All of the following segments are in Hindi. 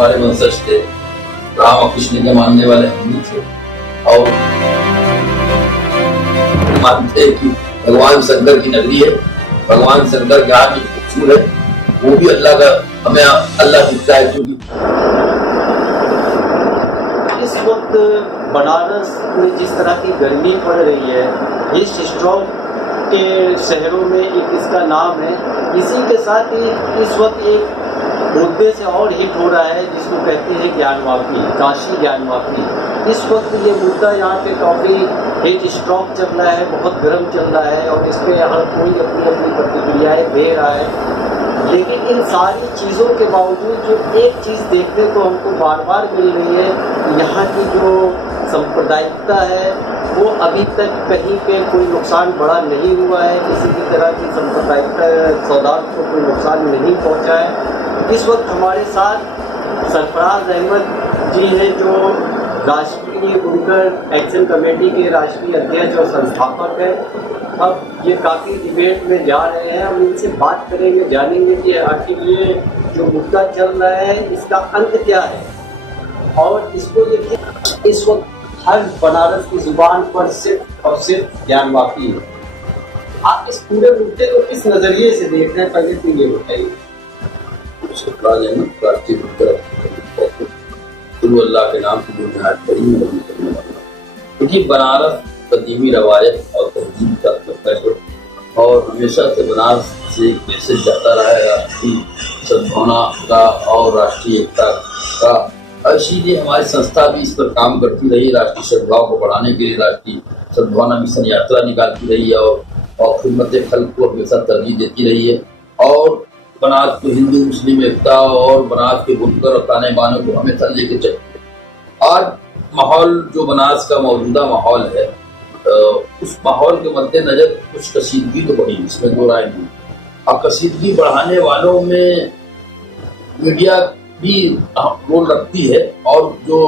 हमारे वंशज थे, राम और कृष्ण के मानने वाले हम ही थे, और मानते हैं कि भगवान शंकर की नगरी है, भगवान शंकर के यहाँ जो फूल है वो भी अल्लाह का, हमें अल्लाह दिखता है। क्योंकि इस वक्त बनारस में जिस तरह की गर्मी पड़ रही है, ईस्ट स्ट्रोक के शहरों में एक इसका नाम है। इसी के साथ ही इस वक्त एक मुद्दे से और हिट हो रहा है जिसको कहते हैं ज्ञानवापी, काशी ज्ञानवापी। इस वक्त ये मुद्दा यहाँ पे काफ़ी हिट स्ट्रोक चल रहा है, बहुत गर्म चल रहा है और इस पर हर कोई अपनी अपनी प्रतिक्रियाएँ दे रहा है। लेकिन इन सारी चीज़ों के बावजूद जो एक चीज़ देखने को हमको बार बार मिल रही है, यहाँ की जो सांप्रदायिकता है वो अभी तक कहीं पे कोई नुकसान बड़ा नहीं हुआ है, किसी भी तरह की सांप्रदायिक सौदात को कोई नुकसान नहीं पहुँचा है। इस वक्त हमारे साथ सरफराज अहमद जी हैं जो राष्ट्रीय बुनकर एक्शन कमेटी के राष्ट्रीय अध्यक्ष और संस्थापक हैं। अब ये काफ़ी डिबेट में जा रहे हैं, हम इनसे बात करेंगे, जानेंगे कि आखिर ये जो मुद्दा चल रहा है इसका अंत क्या है। और इसको ये इस वक्त हर बनारस की जुबान पर सिर्फ और सिर्फ ज्ञानवापी है। आप इस पूरे मुद्दे को किस नज़रिए से देख रहे हैं, पहले तो ये बताइए। राष्ट्रीय अल्लाह के नाम की बुनियाद करी करने वाला, क्योंकि बनारस कदीमी रवायत और तहजीब का है और हमेशा से बनारस से एक मैसेज जाता रहा है राष्ट्रीय सद्भावना का और राष्ट्रीय एकता का। इसीलिए हमारी संस्था भी इस पर काम करती रही, राष्ट्रीय सद्भाव को बढ़ाने के लिए राष्ट्रीय सद्भावना मिशन यात्रा निकालती रही है और खिदमत खल्क को हमेशा तरजीह देती रही है। और बनारस को हिंदू मुस्लिम एकता और बनारस के बुनकर और ताने बानों को हमेशा लेके चलते। आज माहौल जो बनारस का मौजूदा माहौल है, उस माहौल के मद्देनजर कुछ कशीदगी तो बढ़ी, इसमें दो राय नहीं। अब कशीदगी बढ़ाने वालों में मीडिया भी रोल रखती है और जो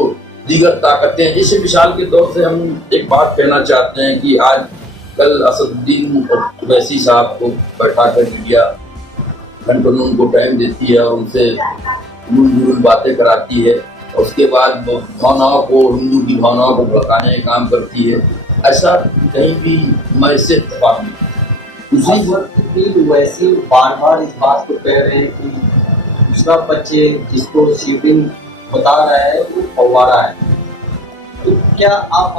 दीगर ताकतें हैं, जैसे मिसाल के तौर से हम एक बात कहना चाहते हैं कि आज कल असदुद्दीन ओवैसी साहब को बैठा कर मीडिया घंटों उनको टाइम देती है और उनसे मूल बातें कराती है, और उसके बाद भावनाओं को, हिंदू की भावनाओं को भड़काने का काम करती है। ऐसा कहीं भी मैं इससे इत्तेफाक नहीं। दूसरी वक्त वैसी बार बार इस बात को कह रहे हैं कि दूसरा बच्चे जिसको शिवलिंग बता रहा है वो फव्वारा है, तो क्या आप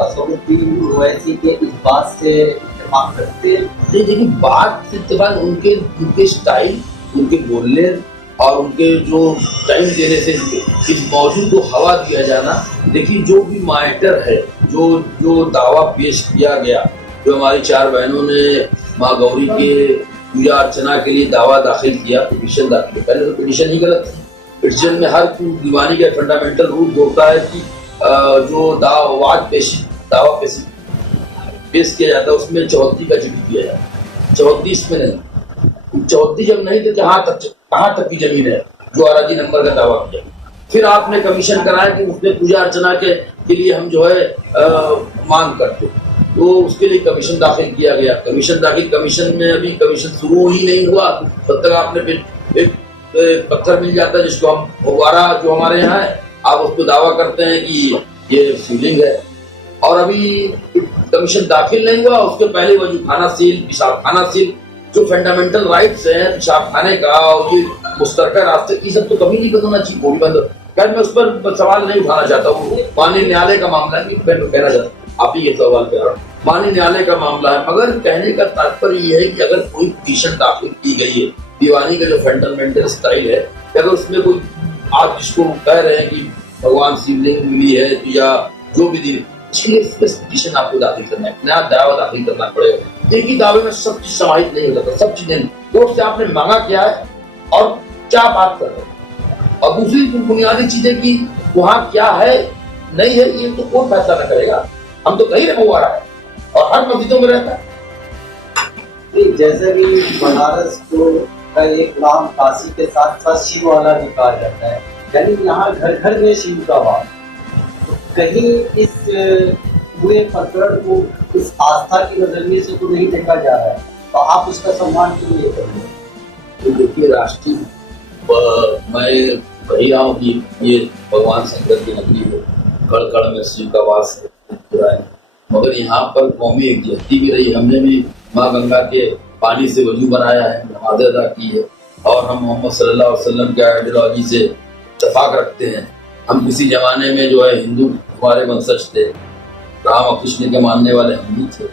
असदुद्दीन ओवैसी के इस बात से इत्तेफाक करते हैं? देखिए, बात से इत्तेफाक उनके स्टाइल, उनके बोलने और उनके जो टाइम देने से इस मौजूद को हवा दिया जाना। देखिए, जो भी मैटर है, जो दावा पेश किया गया, जो हमारी 4 बहनों ने माँ गौरी के पूजा अर्चना के लिए दावा दाखिल किया, पिटीशन दाखिल किया। पहले तो पिटीशन ही गलत थी। पिटीशन में हर दीवानी का फंडामेंटल रूल होता है कि जो दावा पेश किया जाता है उसमें चौहद्दी का जिक्र किया जाता है। चौहद्दी इसमें नहीं, चौहद्दी जब नहीं तो कहाँ तक की जमीन है जो आराजी नंबर का दावा किया। फिर आपने कमीशन कराया कि उसमें पूजा अर्चना के लिए हम जो है मांग करते, तो उसके लिए कमीशन दाखिल किया गया। कमीशन में अभी कमीशन शुरू ही नहीं हुआ तब तक आपने एक पत्थर मिल जाता है जिसको हम फव्वारा जो हमारे यहाँ है, आप उसको दावा करते हैं कि ये शिवलिंग है, और अभी कमीशन दाखिल नहीं हुआ। उसके पहले वजूखाना सील, पेशाब खाना सील, जो फंडामेंटल राइट्स हैं पेशाब खाने का और ये मुश्तरका रास्ते की, सब तो कभी नहीं बंद होना चाहिए। गोली बंद, खैर मैं उस पर सवाल नहीं उठाना चाहता हूँ, माननीय न्यायालय का मामला है, मैं तो कहना चाहता हूँ, आप ही ये सवाल कर रहा हूँ, माननीय न्यायालय का मामला है। मगर कहने का तात्पर्य ये है कि अगर कोई पिटीशन दाखिल की गई है, दीवानी का जो फंडामेंटल स्टाइल है, अगर उसमें कोई आप जिसको कह रहे हैं कि भगवान शिवलिंग मिली है या जो भी दी, इसलिए पिटीशन आपको दाखिल करना है, नया दावा दाखिल करना पड़ेगा। एक ही दावे में सब चीज समाहित नहीं हो सकता, सब चीजें कोर्ट से आपने मांगा क्या है और क्या बात कर रहे हैं, और दूसरी बुनियादी चीजें कि वहाँ क्या है नहीं है, ये तो कोई फैसला न करेगा। हम तो कहीं रहे हुआ है और हर मस्जिदों में रहता है। जैसे कि बनारस को का एक नाम काशी के साथ साथ शिव वाला भी कहा जाता है, यानी यहाँ घर घर में शिव का वास। कहीं इस पूरे प्रकरण को इस आस्था के नजरिए से तो नहीं देखा जा रहा है, तो आप उसका सम्मान क्यों नहीं करेंगे? तो देखिए, राष्ट्रीय मैं वही रहा हूँ कि ये भगवान शंकर की नगरी है, कड़ कड़ में शिव का वास है, मगर यहाँ पर कौमी एकजुटती भी रही। हमने भी माँ गंगा के पानी से वजू बनाया है, नमाज़ें अदा की है, और हम मोहम्मद सल्लल्लाहु अलैहि वसल्लम के आइडियोलॉजी से इत्तेफाक रखते हैं। हम किसी जमाने में जो है हिंदू हमारे वंशज थे, राम और कृष्ण के मानने वाले हम ही थे,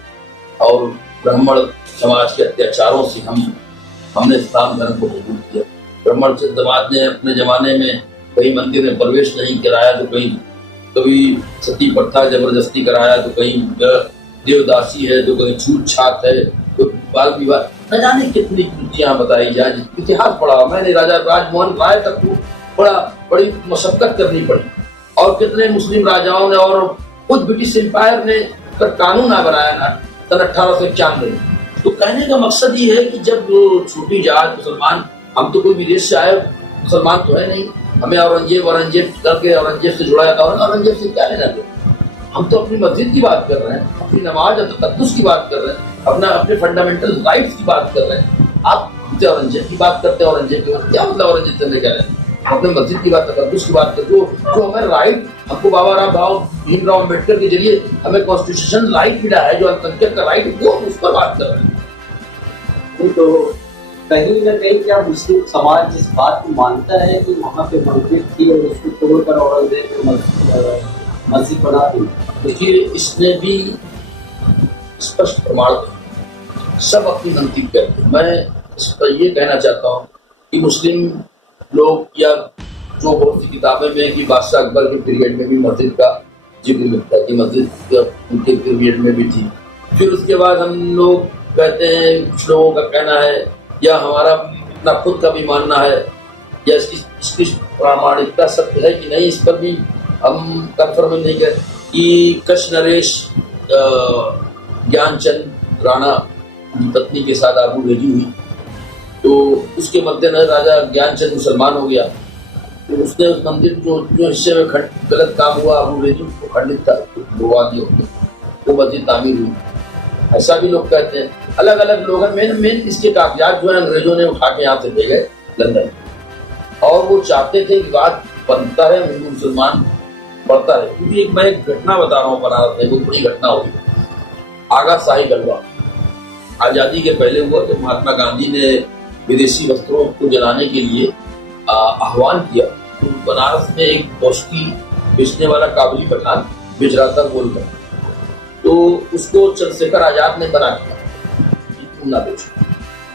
और ब्राह्मण समाज के अत्याचारों से हमने इस्लाम धर्म को कबूल किया। ब्राह्मण समाज ने अपने जमाने में कहीं मंदिर में प्रवेश नहीं कराया, तो कभी सती प्रथा जबरदस्ती कराया, तो कहीं देवदासी है, तो कहीं छूट छात है, तो बाल विवाह, न जाने कितनी कृतियां बताई जाए। इतिहास पढ़ा मैंने, राजा राजमोहन राय तक को बड़ी मशक्कत करनी पड़ी, और कितने मुस्लिम राजाओं ने और खुद ब्रिटिश एम्पायर ने कानून ना बनाया ना सन 1891। तो कहने का मकसद ये है कि जब छोटी जात मुसलमान, हम तो कोई विदेश से आए मुसलमान तो है नहीं, हमें औरंगजेब करके औरंगजेब से जुड़ा जाता है, औरंगजेब से क्या लेना देना। हम तो अपनी मस्जिद की बात कर रहे हैं, अपनी नमाज और तकद्दुस की बात कर रहे हैं, अपने फंडामेंटल राइट्स की बात कर रहे हैं। आप हमसे औरंगजेब की बात करते हैं, औरंगजेब की बात क्या मतलब, औरंगजेब से कह रहे हैं, अपने मस्जिद की बात, तकद्दुस की बात करते, जो हमें राइट, हमको बाबा राव भीमराव अम्बेडकर के जरिए हमें कॉन्स्टिट्यूशन राइट मिला है, जो अल्पसंख्यक का राइट, वो उस पर बात कर रहे हैं। तो कहीं ना कहीं क्या मुस्लिम समाज इस बात को मानता है कि वहाँ पे मस्जिद थी और उसको तोड़कर औरंगजेब ने मस्जिद बना दी? देखिए, इसने भी स्पष्ट प्रमाण, सब अपनी मंतिक करते हैं। मैं इस पर ये कहना चाहता हूँ कि मुस्लिम लोग, या जो बहुत सी किताबें में कि बादशाह अकबर के पीरियड में भी मस्जिद का जिक्र मिलता है कि मस्जिद उनके पीरियड में भी थी। फिर उसके बाद हम लोग कहते हैं, कुछ लोगों का कहना है, या हमारा अपना खुद का भी मानना है, या इसकी प्रामाणिकता सत्य है कि नहीं, इस पर भी हम कंफर्म नहीं कर कि कृष्ण नरेश ज्ञानचंद राणा की पत्नी के साथ आबू भेजी हुई, तो उसके मद्देनजर राजा ज्ञानचंद मुसलमान हो गया, तो उसने उस मंदिर जो हिस्से में गलत काम हुआ, आबू भेजी उसको खंडित था, बुवा दिया, वो मस्जिद तामीर हुई। ऐसा भी लोग कहते हैं, अलग अलग लोग हैं। मेन इसके कागजात जो है अंग्रेजों ने उठा के यहाँ से ले गए लंदन, और वो चाहते थे कि बात बनता रहे, हिंदू मुसलमान बढ़ता रहे। क्योंकि मैं एक घटना बता रहा हूँ बनारस में, बहुत बड़ी घटना हुई, आगा शाही गलबा आजादी के पहले हुआ, तो महात्मा गांधी ने विदेशी वस्त्रों को जलाने के लिए आह्वान किया, तो बनारस में एक पौष्टी बेचने वाला काबुली पठान बेच रहा था गोलकर, तो उसको चंद्रशेखर आजाद ने बना दिया, तुम ना बेचो,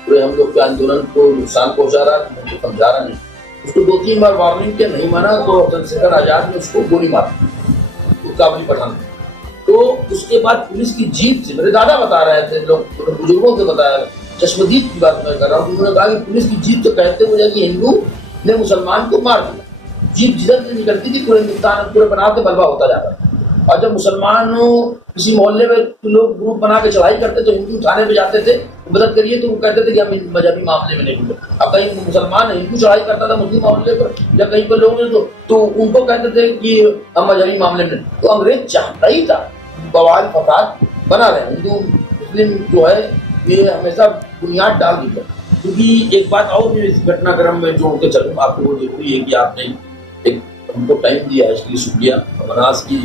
पूरे हम लोग के आंदोलन को नुकसान पहुंचा रहा, तुमको समझा रहा नहीं। उसको 2-3 बार वार्निंग किया, नहीं माना, तो चंद्रशेखर आजाद ने उसको गोली मार दी, काबुली पठान। तो उसके बाद पुलिस की जीप से, मेरे दादा बता रहे थे, लोग बुजुर्गों से बताया, चश्मदीद की बात मैं कर रहा हूँ, उन्होंने कहा कि पुलिस की जीप से कहते हुए कि हिंदू ने मुसलमान को मार दिया। जीप जिधर से निकलती थी पूरे हिंदुस्तान, पूरे बनारस से बलवा होता जाता था, और जब मुसलमानों किसी मोहल्ले में लोग ग्रुप बना के चढ़ाई करते तो हिंदू थाने पे जाते थे, मदद करिए, तो वो कहते थे कि हम मजहबी मामले में नहीं डूबे। अब कहीं मुसलमान हिंदू चढ़ाई करता था मुस्लिम मोहल्ले पर या कहीं पर लोग ने, तो उनको कहते थे कि हम मजहबी मामले में। तो अंग्रेज चाहता ही था बवाल फसाद बना रहे, हिंदू मुस्लिम जो है ये हमेशा बुनियाद डाल दी है। क्योंकि एक बात और भी इस घटनाक्रम में जोड़ के चलूँ, आपको वो जरूरी है कि आपने एक हमको टाइम दिया है, इसके लिए शुक्रिया। बनारस की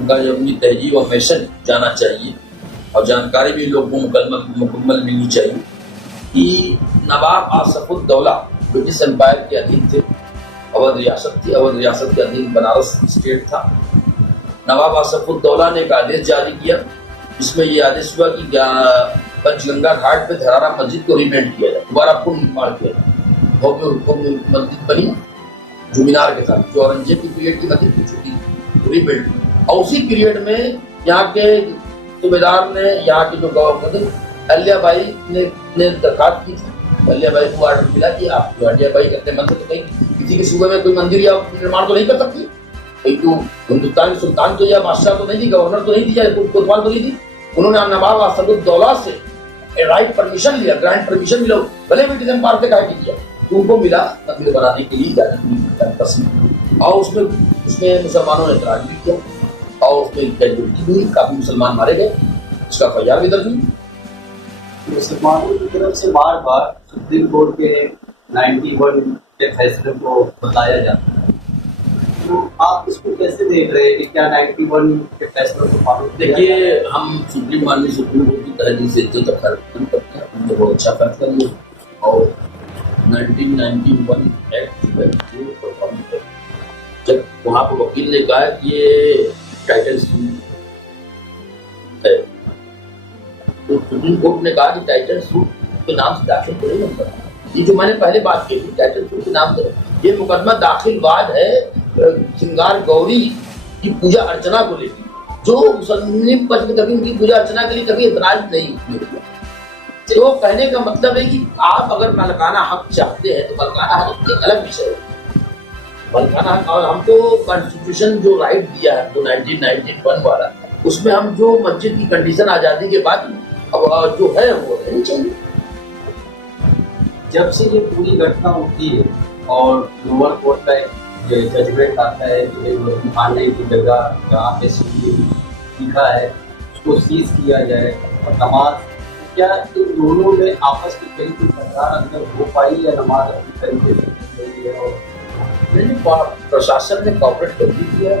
उनका जो अपनी तहजीब और मिशन जाना चाहिए, और जानकारी भी लोगों को मुकम्मल मिलनी चाहिए कि नवाब आसफुद्दौला ब्रिटिश एम्पायर के अधीन थे, अवध रियासत थी, अवध रियासत के अधीन बनारस स्टेट था। नवाब आसफुद्दौला ने एक आदेश जारी किया, जिसमें ये आदेश हुआ कि पंचगंगा घाट पे धरारा मस्जिद को रिमेंट किया जाए, दोबारा पुनः निर्माण किया जाए। भव्य मस्जिद बनी जो मीनार के साथ, जो औरंगजेब की पीरियड की मस्जिद की छुट्टी रिबिल्ड। और उसी पीरियड में यहाँ के सूबेदार ने, यहाँ के जो गवर्नर अहिल्याबाई ने दरखास्त की थी, अहिल्याबाई को आर्डर मिला कि आप जो अहिल्याबाई कहते मंदिर तो कहीं किसी के सूबे में कोई मंदिर या निर्माण तो नहीं कर सकती, तो हिंदुस्तान की सुल्तान तो या बादशाह तो नहीं थी, गवर्नर तो नहीं थी, या कोतवाल तो नहीं थी। उन्होंने नवाब आसफुद्दौला से राइट परमिशन लिया, ग्रांट परमिशन मिला, भले ब्रिटिश एम्पायर से काहे किया, तो उनको मिला मंदिर बनाने के लिए इजाजत, और उसमें मुसलमानों ने इतराज भी किया, और उसमें कैजुअलिटी हुई, काफी मुसलमान मारे गए, इसका FIR भी दर्ज हुई। मुसलमानों की तरफ से बार बार सुप्रीम कोर्ट के 91 के फैसले को बताया जाता है, तो आप इसको कैसे देख रहे हैं कि क्या 91 के फैसलों को फॉलो किया जाए? देखिए, हम माननीय सुप्रीम कोर्ट की तहरीर से इज्जत और खैर करते हैं, उन्होंने बहुत अच्छा फैसला लिया और 1991 एक्ट जो है जो परफॉर्म किया। जब वहाँ पर वकील ने कहा कि ये टाइटल सूट है, तो सुप्रीम कोर्ट ने कहा कि टाइटल सूट के नाम से दाखिल करें नंबर। ये जो मैंने पहले बात की थी, टाइटल सूट के नाम से ये मुकदमा दाखिलवाद है श्रृंगार गौरी की पूजा अर्चना को लेकर, जो मुसलमान पक्ष में कभी उनकी पूजा अर्चना के लिए कभी एतराज नहीं हुआ। तो कहने का मतलब है कि आप अगर मलकाना हक चाहते हैं तो मलकाना हक एक अलग विषय है। मलकाना हक, और हमको कॉन्स्टिट्यूशन जो राइट दिया है जो 1991 वाला, उसमें हम जो मस्जिद की कंडीशन आजादी के बाद अब जो है वो रहनी चाहिए। जब से ये पूरी घटना होती है और लोअर कोर्ट का एक जजमेंट आता है कि खाने की जगह जहाँ पे लिखा है उसको सीज किया जाए और नमाज, क्या इन दोनों में आपस की कहीं कोई तकरार अंदर हो पाई या नमाज अपनी तरीके से चल रही है? और प्रशासन ने कॉपरेट कर दी है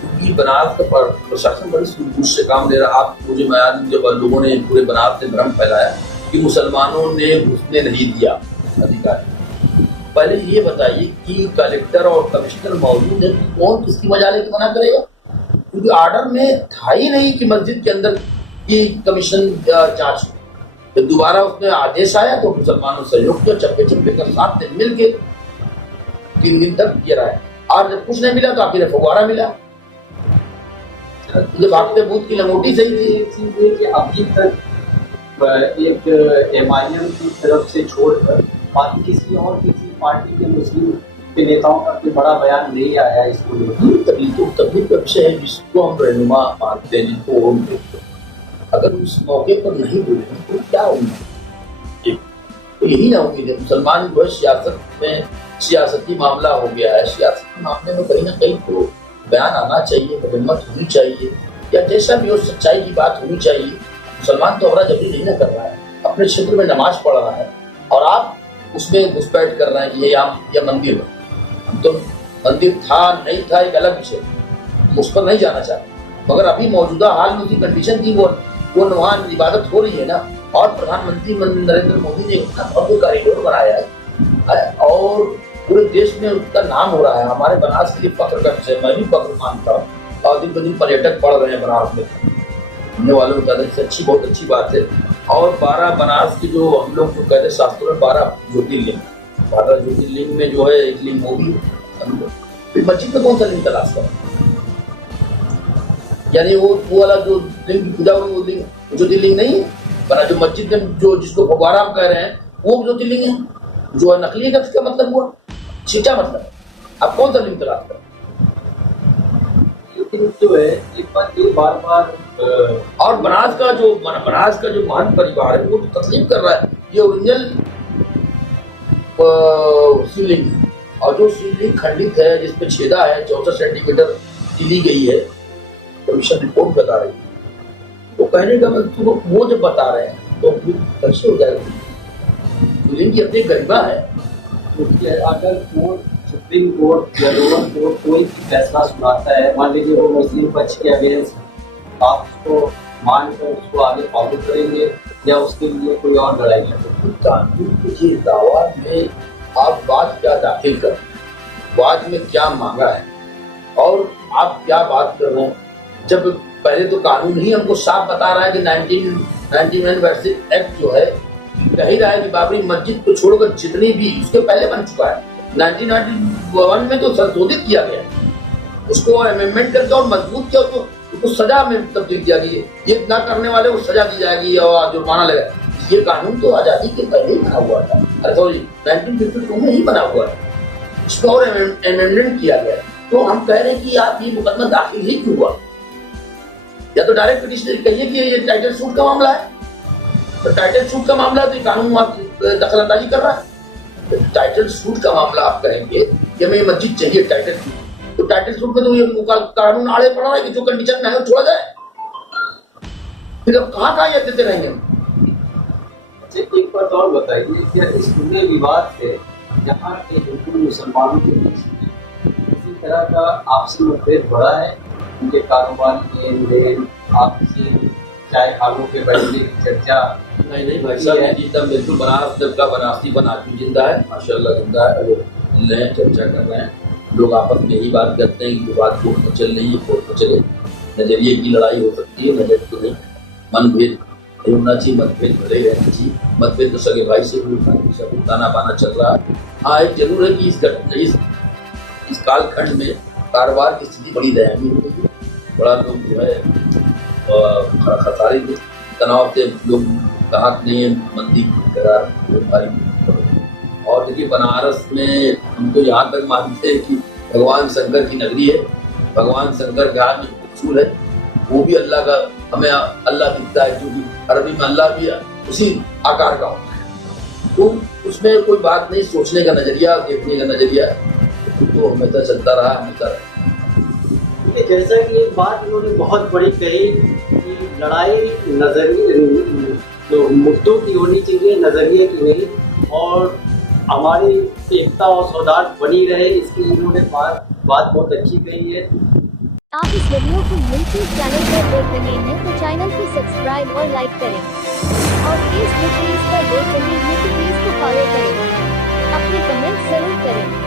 क्योंकि बनारस का प्रशासन बड़ी सूझबूझ से काम ले रहा। आप मुझे बयान जब लोगों ने पूरे बनारस से भ्रम फैलाया कि मुसलमानों ने घुसने नहीं दिया अधिकारी, पहले ये बताइए कि कलेक्टर और कमिश्नर मौजूद है, कौन किसकी मजा लेके मना करेगा? क्योंकि ऑर्डर में था ही नहीं कि मस्जिद के अंदर की कमीशन जांच। तो दोबारा उसमें आदेश आया तो मुसलमानों से सहयोग किया, चप्पे चप्पे कर 7 दिन मिल के 3 दिन तक किया रहा है, और जब कुछ नहीं मिला तो आखिर फुवारा मिला। जब आपके बूथ की लंगोटी सही थी। एक चीज है कि अभी तक एक MIM की तरफ से छोड़कर बाकी किसी पार्टी के मुस्लिम के नेताओं का कोई बड़ा बयान नहीं आया इसको लेकर। तभी विषय है जिसको हम रहनुमा मानते हैं, जिसको हम अगर उस मौके पर नहीं बोले तो क्या उम्मीद? तो यही ना उम्मीद है। मुसलमान जो सियासत में सियासती मामला हो गया है, सियासती मामले में कहीं ना कहीं तो बयान आना चाहिए, मजम्मत होनी चाहिए, या जैसा भी हो सच्चाई की बात होनी चाहिए। मुसलमान तो हमारा जबरी नहीं ना कर रहा है, अपने क्षेत्र में नमाज पढ़ रहा है और आप उसमें घुसपैठ कर रहे हैं कि ये मंदिर है। हम तो मंदिर था नहीं था एक अलग विषय, उस पर नहीं जाना चाहते, मगर अभी मौजूदा हाल में उसकी कंडीशन थी, वो वहाँ इबादत हो रही है ना। और प्रधानमंत्री नरेंद्र मोदी ने इतना भव्य कॉरिडोर बनाया है और पूरे देश में उसका नाम हो रहा है। हमारे बनारस के लिए फख्र का विषय, मैं भी फख्र मानता हूँ, और दिन ब दिन पर्यटक बढ़ रहे हैं बनारस में, घूमने वालों का अच्छी बहुत अच्छी बात है। और 12 बनारस की जो हम लोग जो कहते हैं शास्त्रों में 12 ज्योतिर्लिंग, 12 ज्योतिर्लिंग में जो है एक लिंग होगी, फिर मस्जिद में कौन सा लिंग तलाश करें? यानी वो वाला जो लिंग पूजा वो लिंग ज्योतिर्लिंग नहीं है, बना जो मस्जिद में जो जिसको फव्वारा हम कह रहे हैं वो ज्योतिर्लिंग है, जो है नकली का इसका मतलब हुआ छीटा मतलब। अब कौन सा लिंग तलाश करें? लेकिन जो है एक बार और बनारस का जो महंत परिवार है वो तो तस्लीम कर रहा है ये ओरिजिनल शिवलिंग है, और जो शिवलिंग खंडित है जिसमें छेदा है 14 सेंटीमीटर की ली गई है, कमीशन रिपोर्ट बता रही है। तो कहने का मतलब वो जब बता रहे हैं तो कैसे हो जाएगा? शिवलिंग की अपनी गरिमा है। अगर कोर्ट, सुप्रीम कोर्ट या लोअर कोर्ट कोई फैसला सुनाता है, मान लीजिए वो मुस्लिम पक्ष के अगेंस्ट, आप उसको मानकर उसको आगे फॉलो करेंगे या उसके लिए कोई और लड़ाई लड़ेंगे? कानून के दावा में आप बात क्या दाखिल करें, बाद में क्या मांगा है और आप क्या बात कर रहे हैं? जब पहले तो कानून ही हमको साफ बता रहा है कि 1999 वैसे एक्ट जो है कह ही रहा है कि बाबरी मस्जिद को छोड़कर जितनी भी उसके पहले बन चुका है, 1991 में तो संशोधित किया गया, उसको अमेंडमेंट करके और मजबूत किया, उसको सजा में तब्दील किया गया। ये ना करने वाले को सजा दी जाएगी और जुर्माना लगेगा। ये कानून तो आजादी के पहले ही बना हुआ था, सॉरी 1952 में ही बना हुआ है, इसको और अमेंडमेंट किया गया। तो हम कह रहे हैं कि आप ये मुकदमा दाखिल ही क्यों हुआ? या तो डायरेक्ट पिटीशन कहिए कि ये टाइटल सूट का मामला है, तो टाइटल सूट का मामला है तो कानून दखल अंदाजी कर रहा है। तो टाइटल सूट का मामला आप कहेंगे कि हमें मस्जिद चाहिए टाइटल सूट, तो टाइटल सूट में तो ये कानून आड़े पड़ रहा है कि जो कंडीशन में है छोड़ा जाए। फिर अब कहाँ ये देते रहेंगे हम? एक बात और बताइए, क्या इस पूरे विवाद से यहाँ के हिंदू मुसलमानों के बीच किसी तरह का आपसी मतभेद बढ़ा है? उनके कारोबार लेन देन, आपसी चाय खानों के बढ़ने की चर्चा? नहीं नहीं भाई साहब, ये जीता बिल्कुल बनारस जब का बनारसी बना के जिंदा है, माशाल्लाह जिंदा है। वो मिल रहे हैं, चर्चा कर रहे हैं, लोग आपस में यही बात करते हैं कि बात कोर्ट में चल रही है, कोर्ट में चले। नजरिए की लड़ाई हो सकती है, नजर तो नहीं। मनभेद नहीं होना चाहिए, मतभेद भले रहना चाहिए। मतभेद तो सगे भाई से भी होता है, सब उठाना पाना चल रहा है। हाँ, एक जरूर है कि इस कालखंड में कारोबार की स्थिति बड़ी दयनीय हो गई है। बड़ा लोग जो है खसारे तनाव से लोग राहत नहीं है, मंदी भारी। और देखिए बनारस में हम तो यहाँ तक मानते हैं कि भगवान शंकर की नगरी है। भगवान शंकर के हाथ में त्रिशूल है, वो भी अल्लाह का, हमें अल्लाह दिखता है क्योंकि अरबी में अल्लाह भी उसी आकार का होता है। तो उसमें कोई बात नहीं, सोचने का नजरिया, देखने का नजरिया तो हमेशा चलता रहा, हमेशा। जैसा कि एक बात उन्होंने बहुत बड़ी कही कि लड़ाई नजरिए तो मुद्दों की होनी चाहिए, नजरिए की नहीं, और हमारी एकता और सौहार्द बनी रहे, इसकी इन्होंने बात बहुत अच्छी कही है। आप इस वीडियो को यूट्यूब चैनल पर देख रहे हैं तो चैनल को सब्सक्राइब और लाइक करें, और फेसबुक पेज पर देख रहे हैं तो पेज को फॉलो करें। अपने कमेंट जरूर करें।